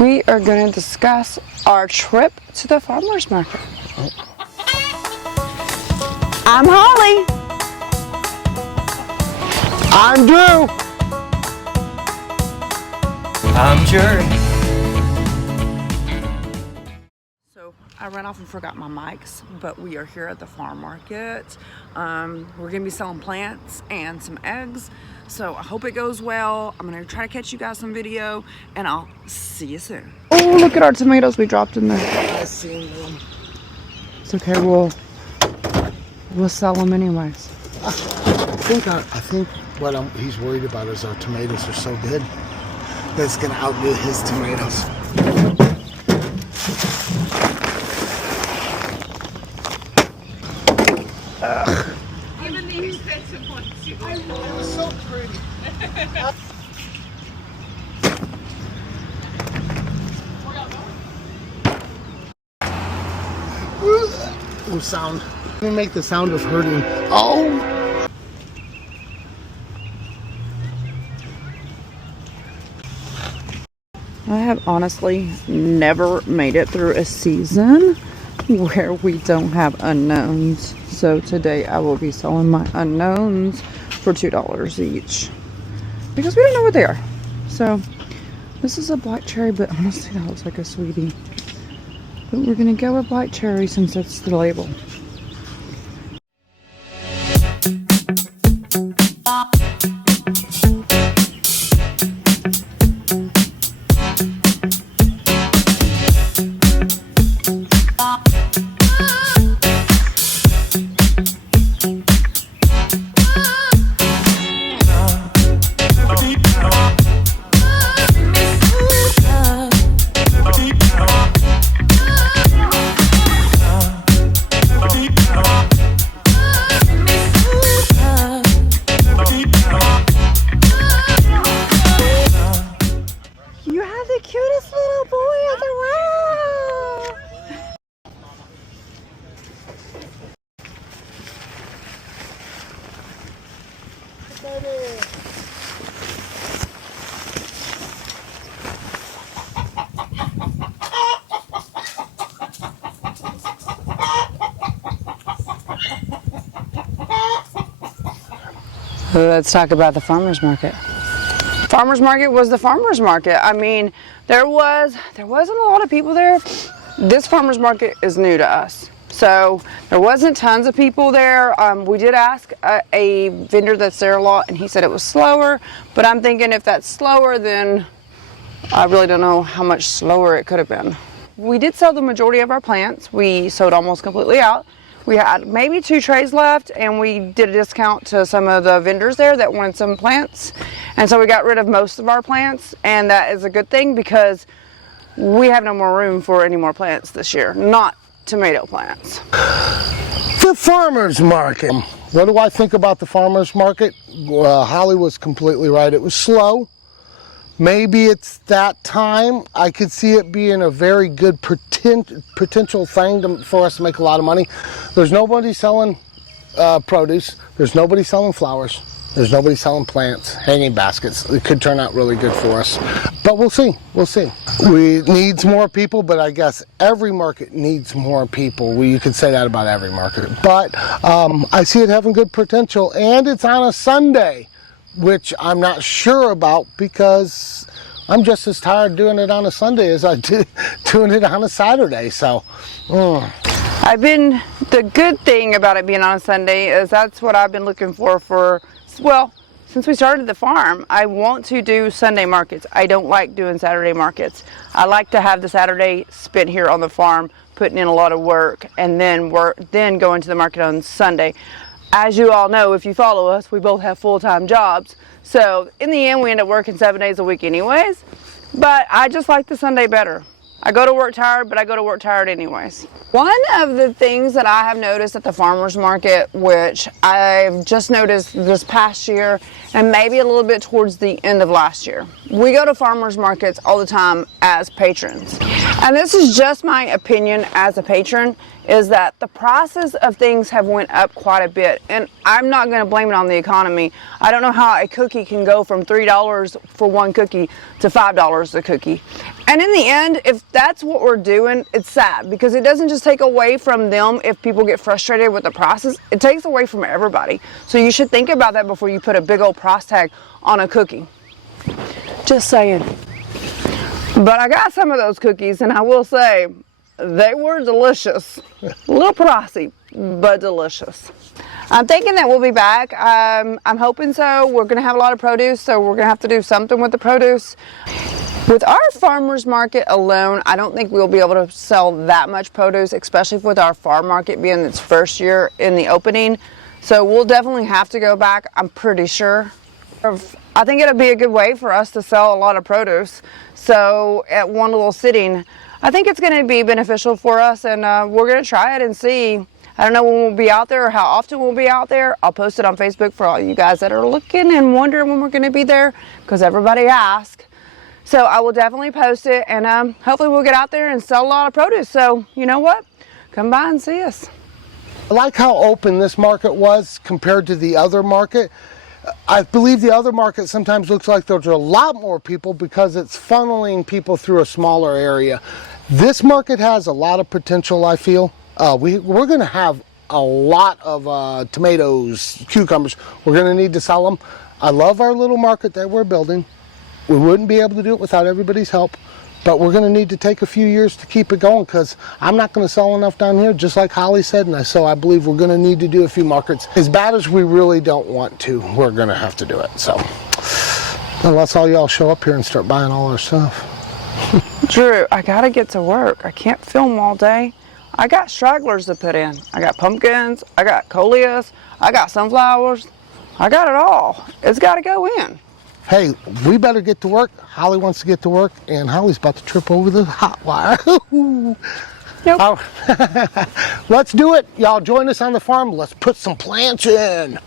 We are going to discuss our trip to the farmer's market. I'm Holly. I'm Drew. I'm Jerry. So I ran off and forgot my mics, but we are here at the farm market. We're going to be selling plants and some eggs. So I hope it goes well. I'm going to try to catch you guys some video, and I'll see you soon. Oh, look at our tomatoes we dropped in there. I seen them. It's okay, we'll sell them anyways. I think what he's worried about is our tomatoes are so good that it's gonna outdo his tomatoes. Even the expensive ones. I know, it was so pretty. Oh, sound. Let me make the sound of hurting. Oh! I have honestly never made it through a season where we don't have unknowns. So today I will be selling my unknowns for $2 each because we don't know what they are. So this is a black cherry, but honestly that looks like a sweetie. But we're gonna go with black cherry since it's the label. Let's talk about the farmer's market. Farmer's market was the farmer's market. I mean, there wasn't a lot of people there. This farmer's market is new to us. So there wasn't tons of people there. We did ask a vendor that's there a lot, and he said it was slower. But I'm thinking if that's slower, then I really don't know how much slower it could have been. We did sell the majority of our plants. We sold almost completely out. We had maybe 2 trays left, and we did a discount to some of the vendors there that wanted some plants. And so we got rid of most of our plants, and that is a good thing because we have no more room for any more plants this year. Not tomato plants. The farmer's market. What do I think about the farmer's market? Holly was completely right. It was slow. Maybe it's that time. I could see it being a very good potential thing for us to make a lot of money. There's nobody selling produce. There's nobody selling flowers. There's nobody selling plants, hanging baskets. It could turn out really good for us. But we'll see. We'll see. We needs more people, but I guess every market needs more people. You could say that about every market. But I see it having good potential, and it's on a Sunday, which I'm not sure about because I'm just as tired doing it on a Sunday as I do doing it on a Saturday. So, the good thing about it being on a Sunday is that's what I've been looking for, well, since we started the farm. I want to do Sunday markets. I don't like doing Saturday markets. I like to have the Saturday spent here on the farm, putting in a lot of work, and then going to the market on Sunday. As you all know, if you follow us, we both have full-time jobs. So in the end, we end up working 7 days a week anyways. But I just like the Sunday better. I go to work tired, but I go to work tired anyways. One of the things that I have noticed at the farmer's market, which I've just noticed this past year and maybe a little bit towards the end of last year, we go to farmer's markets all the time as patrons. And this is just my opinion as a patron. is that the prices of things have went up quite a bit, and I'm not going to blame it on the economy. I don't know how a cookie can go from $3 for one cookie to $5 a cookie. And in the end, if that's what we're doing, it's sad, because it doesn't just take away from them if people get frustrated with the prices, it takes away from everybody. So you should think about that before you put a big old price tag on a cookie. Just saying. But I got some of those cookies, and I will say, they were delicious. A little pricey, but delicious. I'm thinking that we'll be back. I'm hoping so. We're going to have a lot of produce, so we're going to have to do something with the produce. With our farmers market alone, I don't think we'll be able to sell that much produce, especially with our farm market being its first year in the opening. So we'll definitely have to go back, I'm pretty sure. I think it'll be a good way for us to sell a lot of produce. So at one little sitting, I think it's going to be beneficial for us, and we're going to try it and see. I don't know when we'll be out there or how often we'll be out there. I'll post it on Facebook for all you guys that are looking and wondering when we're going to be there, because everybody asks. So I will definitely post it, and hopefully we'll get out there and sell a lot of produce. So you know what? Come by and see us. I like how open this market was compared to the other market. I believe the other market sometimes looks like there's a lot more people because it's funneling people through a smaller area. This market has a lot of potential, I feel. We're going to have a lot of tomatoes, cucumbers. We're going to need to sell them. I love our little market that we're building. We wouldn't be able to do it without everybody's help, but we're going to need to take a few years to keep it going, because I'm not going to sell enough down here, just like Holly said, and so I believe we're going to need to do a few markets. As bad as we really don't want to, we're going to have to do it. So unless all y'all show up here and start buying all our stuff. Drew, I got to get to work. I can't film all day. I got stragglers to put in. I got pumpkins, I got coleus, I got sunflowers. I got it all. It's got to go in. Hey, we better get to work. Holly wants to get to work, and Holly's about to trip over the hot wire. Nope. Let's do it. Y'all join us on the farm. Let's put some plants in.